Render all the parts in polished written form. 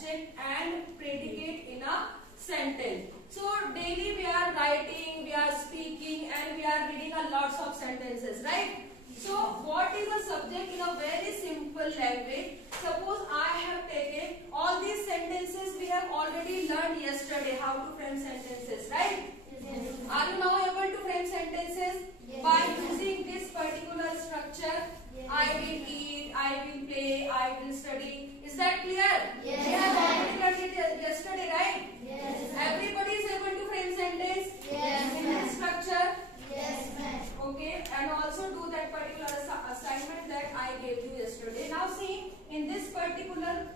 subject and predicate in a sentence. So daily we are writing, we are speaking, and we are reading a lots of sentences, right? So what is a subject in a very simple language? Suppose I have taken all these sentences we have already learned yesterday how to frame sentences, right? Yes. Are you now able to frame sentences? Yes. By using this particular structure? Yes. I will eat, I will play, I will study. Is that clear? Yes. We have already learned it yesterday, right? Yes. Everybody is able to frame sentence? Yes. In this structure? Yes, ma'am. Okay, and also do that particular assignment that I gave you yesterday. Now see, in this particular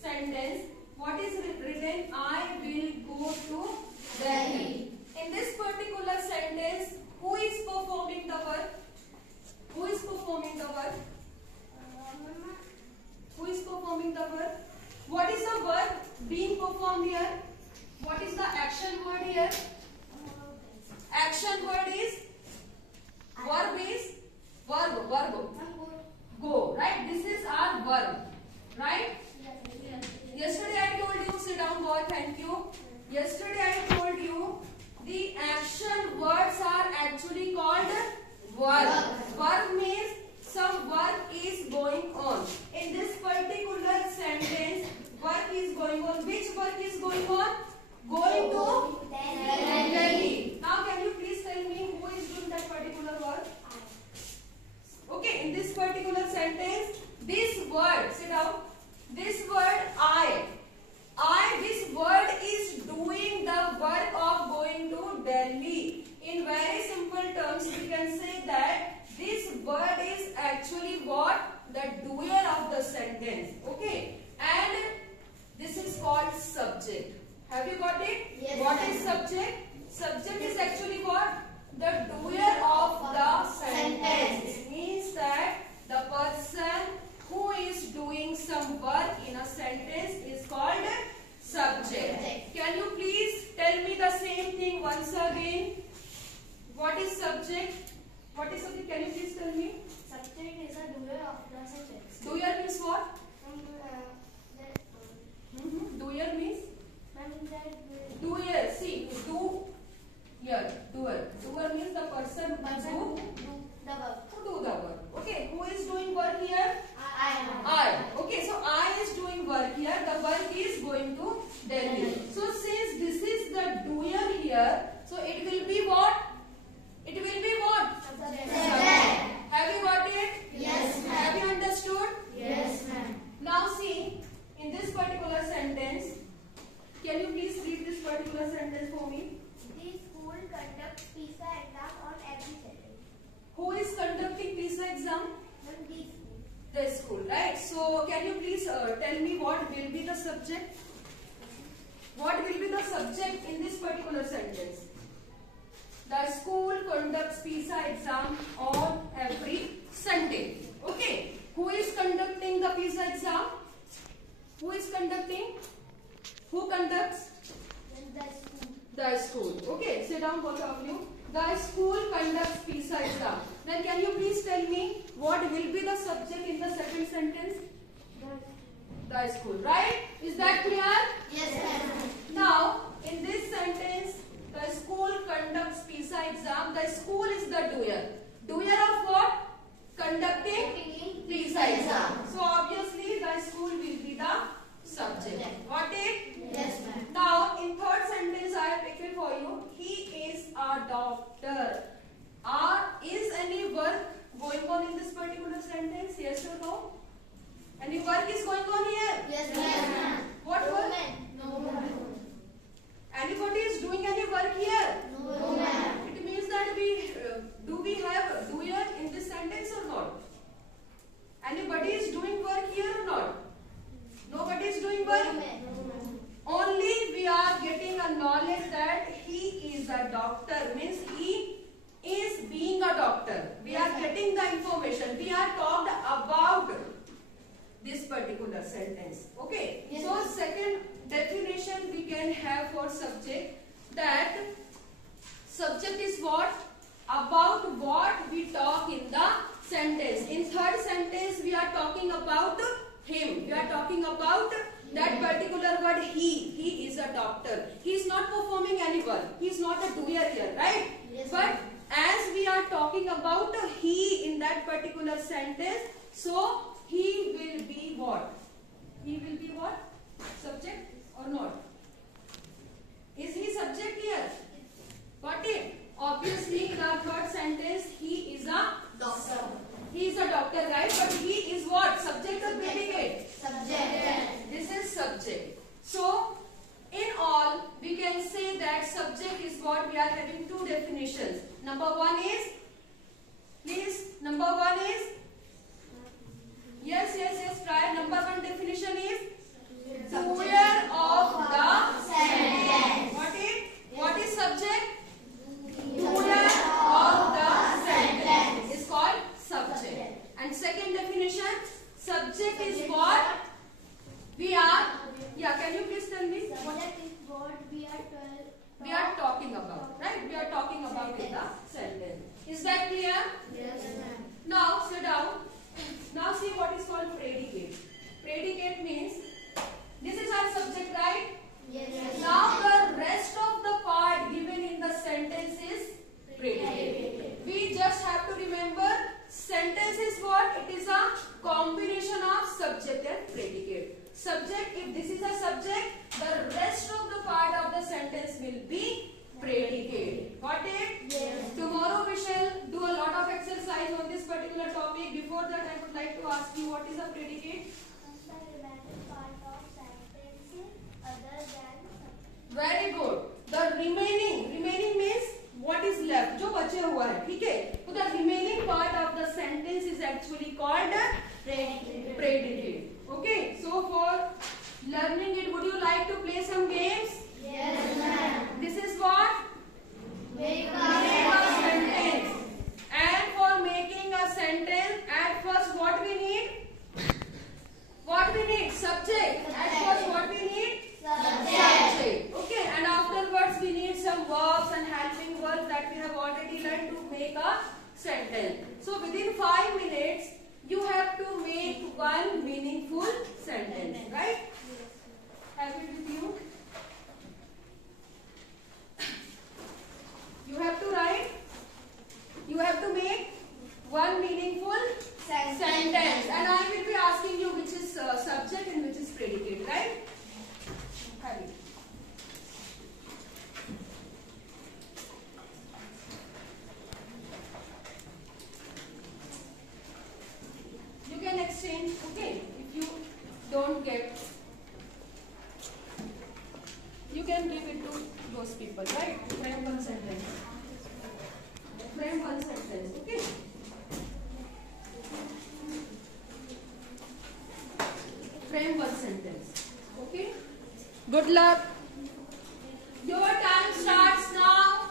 sentence, what is written? I will go to Delhi. In this particular sentence, who is performing the work? Who is performing the work? Who is performing the work? What is the work being performed here? What is the action word here? Action word is? Verb is? Verb. Go, right? This is our verb, right? Yesterday I told you, sit down boy, thank you. Yesterday I told you the action words are actually called verb. Verb means some work is going on. In this particular sentence, work is going on. Which work is going on? Going to Delhi. Now can you please tell me who is doing that particular work? Okay, in this particular sentence, this word, sit down. This word this word is doing the work of going to Delhi. In very simple terms, we can say that this word is actually what? The doer of the sentence. Okay, and this is called subject. Have you got it? Yes. What is subject? Subject is actually what? The doer of the sentence. It means that the person who is doing some work in a sentence is called subject. Can you please tell me the same thing once again? What is subject? What is subject? Can you please tell me? Subject is a doer of the sentence. Doer means what? Doer means? Doer. See, do. Here, doer. Doer means the person who do the work. Okay, who is doing work here? I. Okay, so I is doing work here. The work is going to Delhi. So since this is the doer here, so it will be what? It will be what? Subject. Have you got it? Yes, ma'am. Have you understood? Yes, ma'am. Now see, in this particular sentence, can you please read this particular sentence for me? The school conducts PISA exam on every Saturday. Who is conducting PISA exam? The school, right? So can you please tell me what will be the subject? What will be the subject in this particular sentence? The school conducts PISA exam on every Sunday. Okay. Who is conducting the PISA exam? Who is conducting? Who conducts? The school. Okay. Sit down, both of you. The school conducts PISA exam. Then can you please tell me what will be the subject in the second sentence? The school, right? Is that clear? Yes, ma'am. Now, in this sentence, the school conducts PISA exam. The school is the doer. Doer of what? Conducting PISA exam. So obviously, the school will be the subject. Got it? Yes, ma'am. Now, in third sentence, I have taken for you. He is a doctor. Is any work going on in this particular sentence? Yes or no? Any work is going on here? Yes, ma'am. What work? No, ma'am. Anybody is doing any work here? No, ma'am. It means that do we have doer in this sentence or not? Anybody is doing work here or not? Nobody is doing work? Only we are getting a knowledge that he is a doctor, means he is being a doctor. We are getting the information. We are talked about this particular sentence. Okay. Yes. So second definition we can have for subject, that subject is what? About what we talk in the sentence. In third sentence we are talking about him. We are talking about that particular So in all, we can say that subject is what we are having two definitions. Number one is, please, number one is, yes, prior. Number one definition is doer of the sentence. What is subject? Doer of the sentence is called subject. And second definition, subject is what we are. Yeah, can you please tell me? Subject is what we are talking about, right? We are talking about in the sentence. Is that clear? Yes, ma'am. Now sit down. Now see what is called predicate. Predicate means this is our subject, right? Yes. Now the rest of the part given in the sentence is predicate. We just have to remember sentence is what? It is a combination of subject and predicate. Subject, if this is a subject, the rest of the part of the sentence will be predicate. Got it? Yes. Tomorrow we shall do a lot of exercise on this particular topic. Before that, I would like to ask you, what is a predicate? Part of sentence other than subject. Very good. The remaining means what is left, जो बचे हुआ है, ठीक है? So the remaining part of the sentence is actually called predicate. Okay. So for learning it, would you like to play some games? Yes, ma'am. This is what? Make Make a sentence. And for making a sentence, at first what we need? What we need? Subject. At first what we need? Subject. Okay. And afterwards we need some verbs and helping words that we have already learned to make a sentence. So within 5 minutes, you have to make one meaningful sentence. Right? Have it with you. You have to write. You have to make one meaningful sentence. And I will be asking you which is subject and which is predicate. Right? Have it. You can exchange, okay? If you don't get, you can give it to those people, right? Frame one sentence. Frame one sentence, okay? Frame one sentence, okay? Good luck. Your time starts now.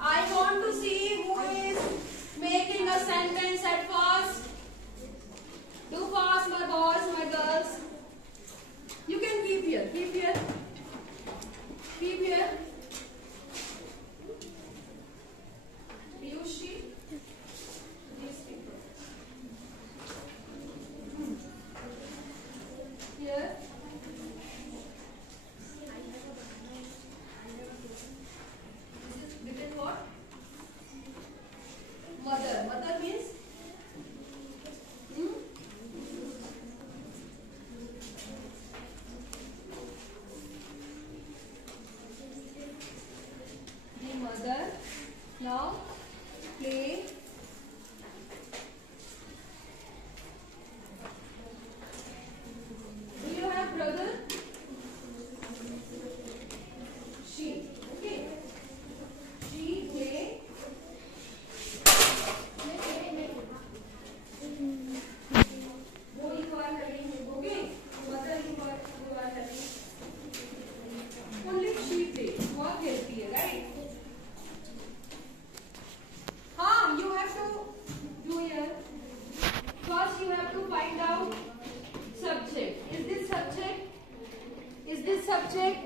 I want to see who is making a sentence at first. Do fast, my boys, my girls. You can keep here, keep here. Keep here. Piyushi. These people. Here. This is written what? Mother. Mother means? The mother. Now play. Do you have brother? She. Okay. She play. Boy, you are having, okay? Mother, you are having. Only she play. बहुत हेल्पी है, right? हाँ, you have to do here. First, you have to find out subject. Is this subject? Is this subject?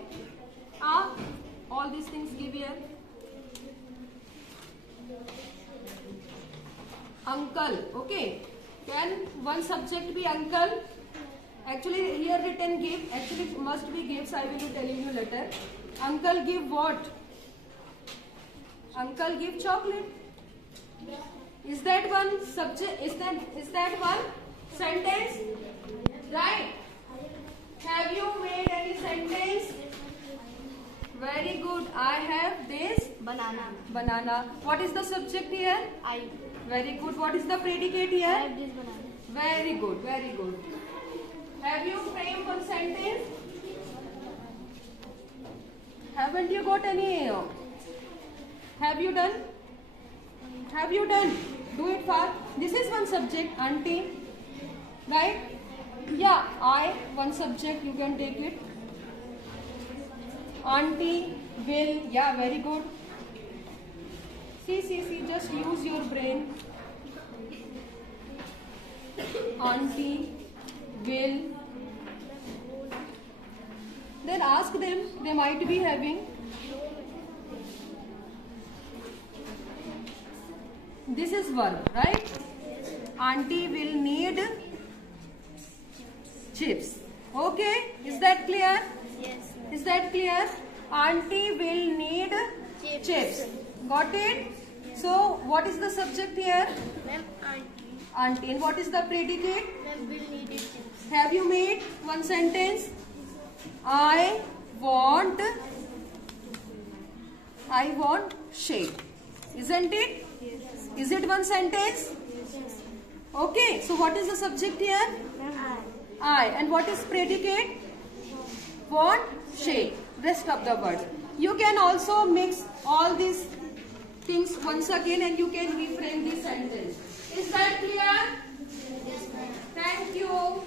All these things give here. Uncle, okay. Can one subject be uncle? Actually, here written give. Actually, it must be gives. I will be telling you later. Uncle give what? Uncle give chocolate. Is that one subject? Is that one sentence? Right? Have you made any sentence? Very good. I have this banana. banana. What is the subject here? I Very good. What is the predicate here? have this banana. Very good. Very good. Have you framed one sentence? Haven't you got any? Have you done? Have you done? Do it fast. This is one subject, auntie. Right? Yeah, I, one subject, you can take it. Auntie, will, yeah, very good. See, just use your brain. Auntie, will. Then ask them, they might be having. This is verb, right? Auntie will need chips. Okay, is that clear? Yes. Is that clear? Auntie will need chips. Got it? So, what is the subject here? Ma'am, auntie. Auntie. And what is the predicate? Ma'am, will need chips. Have you made one sentence? I want shake. Isn't it? Yes. Is it one sentence? Yes. Okay. So, what is the subject here? Ma'am, I. And what is predicate? Want, shake. Rest of the words. You can also mix all these things once again and you can reframe the sentence. Is that clear? Yes, ma'am. Thank you.